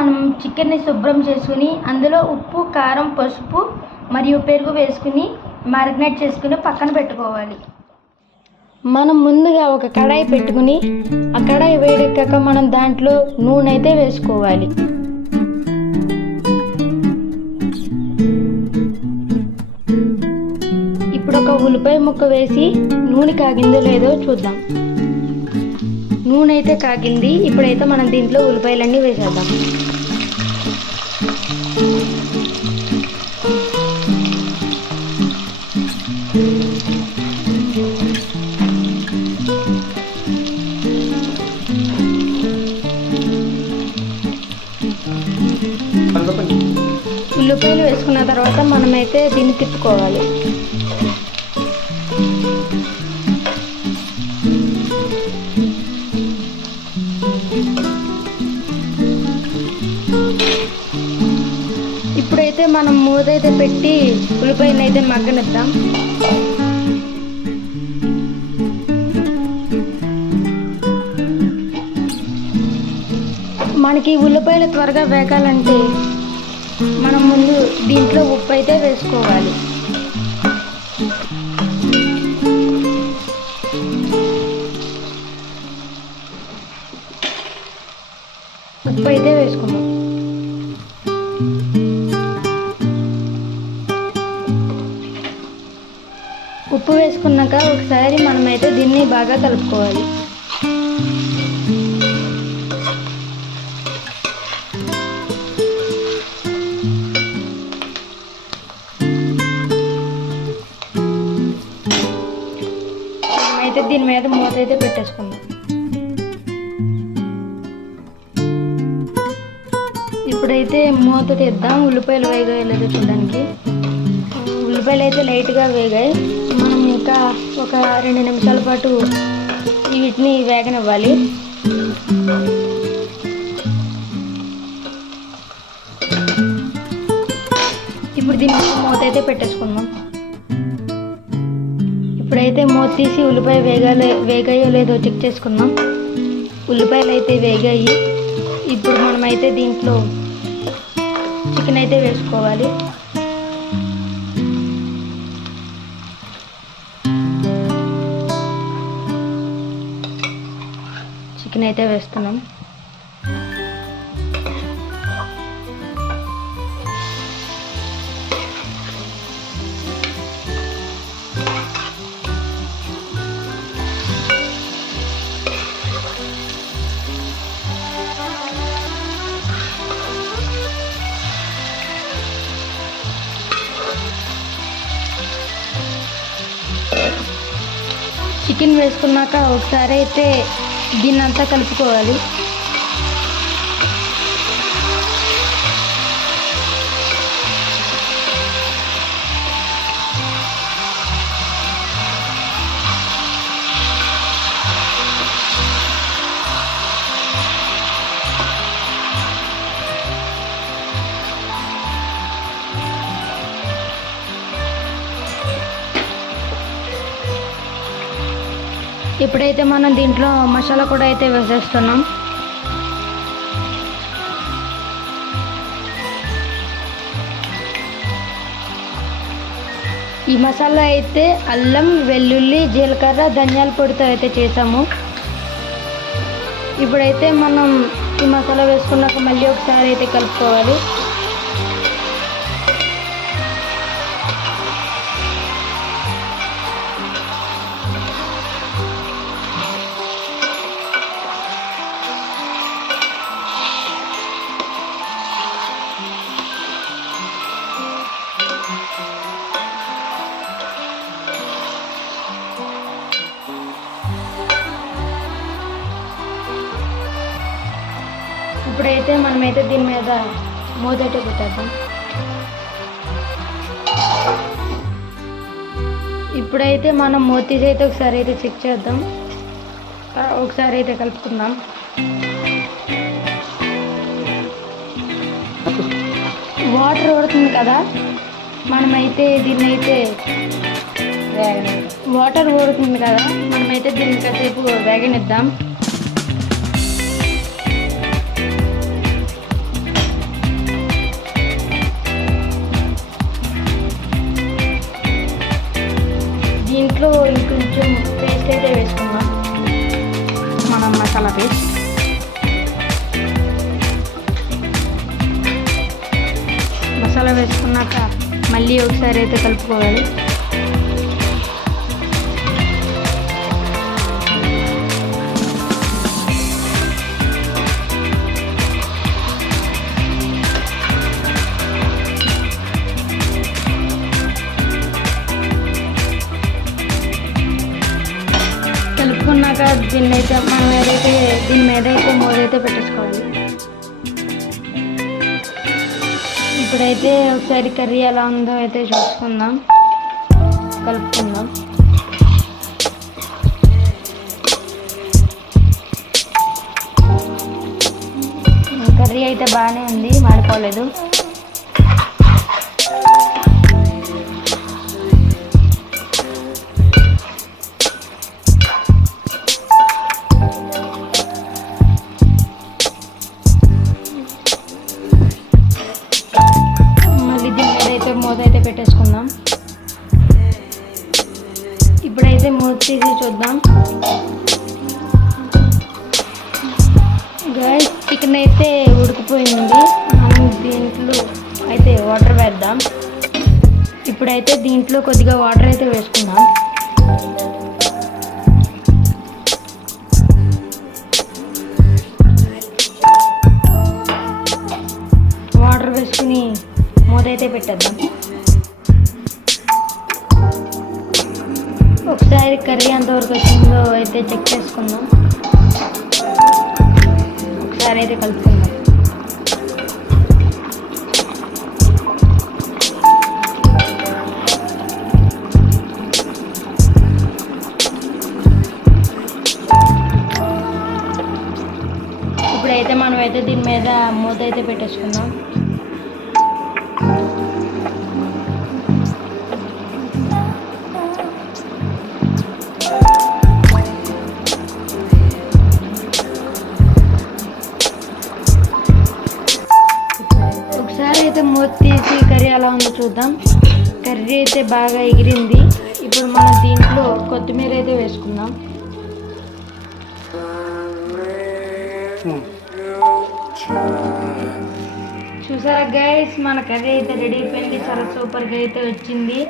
మనం చికెన్ని శుభ్రం చేసుకుని అందులో ఉప్పు, కారం, పసుపు మరియు పెరుగు వేసుకుని మ్యారినేట్ చేసుకుని పక్కన పెట్టుకోవాలి. మనం ముందుగా ఒక కడాయి పెట్టుకుని ఆ కడాయి వేడెక్కాక మనం దాంట్లో నూనె అయితే వేసుకోవాలి. ఇప్పుడు ఒక ఉల్లిపాయ ముక్క వేసి నూనె కాగిందో లేదో చూద్దాం. నూనె అయితే కాగింది. ఇప్పుడైతే మనం దీంట్లో ఉల్లిపాయలన్నీ వేసేద్దాం. ఉల్లిపాయలు వేసుకున్న తర్వాత మనమైతే దీన్ని తిప్పుకోవాలి. ఇప్పుడైతే మనం మూతైతే పెట్టి ఉల్లిపాయలు అయితే మగ్గనిద్దాం. మనకి ఉల్లిపాయలు త్వరగా వేగాలంటే మనం ముందు దీంట్లో ఉప్పు అయితే వేసుకోవాలి. ఉప్పు అయితే వేసుకుందాం. ఉప్పు వేసుకున్నాక ఒకసారి మనమైతే దీన్ని బాగా కలుపుకోవాలి. మనమైతే దీని మీద మూత అయితే పెట్టేసుకుందాం. ఇప్పుడైతే మూత తీద్దాం. ఉల్లిపాయలు వేగాయి లేదో చూడడానికి. ఉల్లిపాయలు అయితే లైట్గా వేగాయి. మనం ఇంకా ఒక 2 నిమిషాల పాటు వీటిని వేగనివ్వాలి. ఇప్పుడు దీని మూత అయితే పెట్టేసుకుందాం. ఇప్పుడైతే మూత తీసి ఉల్లిపాయ వేగాయో లేదో చెక్ చేసుకుందాం. ఉల్లిపాయలు అయితే వేగాయి. ఇప్పుడు మనమైతే దీంట్లో చికెన్ అయితే వేసుకోవాలి. చికెన్ అయితే వేస్తున్నాం. చికెన్ వేసుకున్నాక ఒకసారి అయితే దీన్ని అంతా కలుపుకోవాలి. ఇప్పుడైతే మనం దీంట్లో మసాలా కూడా అయితే వేసేస్తున్నాం. ఈ మసాలా అయితే అల్లం, వెల్లుల్లి, జీలకర్ర, ధనియాల పొడితో అయితే చేసాము. ఇప్పుడైతే మనం ఈ మసాలా వేసుకున్నాక మళ్ళీ ఒకసారి అయితే కలుపుకోవాలి. ఇప్పుడైతే మనమైతే దీని మీద మూత అయితే పెట్టేద్దాం. ఇప్పుడైతే మనం మూత తీసి అయితే ఒకసారి అయితే చెక్ చేద్దాం. ఒకసారి అయితే కలుపుకుందాం. వాటర్ ఊరుతుంది కదా, మనమైతే దీన్ని అయితే వాటర్ ఊరుతుంది కదా మనమైతే దీన్ని కాసేపు వేగనిద్దాం. మసాలా పేస్ట్. మసాలా వేసుకున్నాక మళ్ళీ ఒకసారి అయితే కలుపుకోవాలి. కలుపుకున్నాక దీని మీద అయితే మూదైతే పెట్టేసుకోవాలి. ఇప్పుడైతే ఒకసారి కర్రీ ఎలా ఉందో అయితే చూసుకుందాం, కలుపుకుందాం. కర్రీ అయితే బాగానే ఉంది, మాడిపోలేదు. మూత అయితే పెట్టేసుకుందాం. ఇప్పుడైతే మూత తీసి చూద్దాం. గైస్ చికెన్ అయితే ఉడికిపోయింది. మనం దీంట్లో అయితే వాటర్ వేద్దాం. ఇప్పుడైతే దీంట్లో కొద్దిగా వాటర్ అయితే వేసుకుందాం. వాటర్ వేసుకుని మూత అయితే పెట్టేద్దాం. ఒకసారి కర్రీ ఎంతవరకు వచ్చిందో అయితే చెక్ చేసుకుందాం. ఒకసారి అయితే కలుపుకుందాం. ఇప్పుడైతే మనం అయితే దీని మీద మూత అయితే పెట్టేసుకుందాం. అయితే మూత తీసి కర్రీ ఎలా ఉందో చూద్దాం. కర్రీ అయితే బాగా ఎగిరింది. ఇప్పుడు మనం దీంట్లో కొత్తిమీర అయితే వేసుకుందాం. చూసారా గైస్, మన కర్రీ అయితే రెడీ అయిపోయింది. చాలా సూపర్గా అయితే వచ్చింది.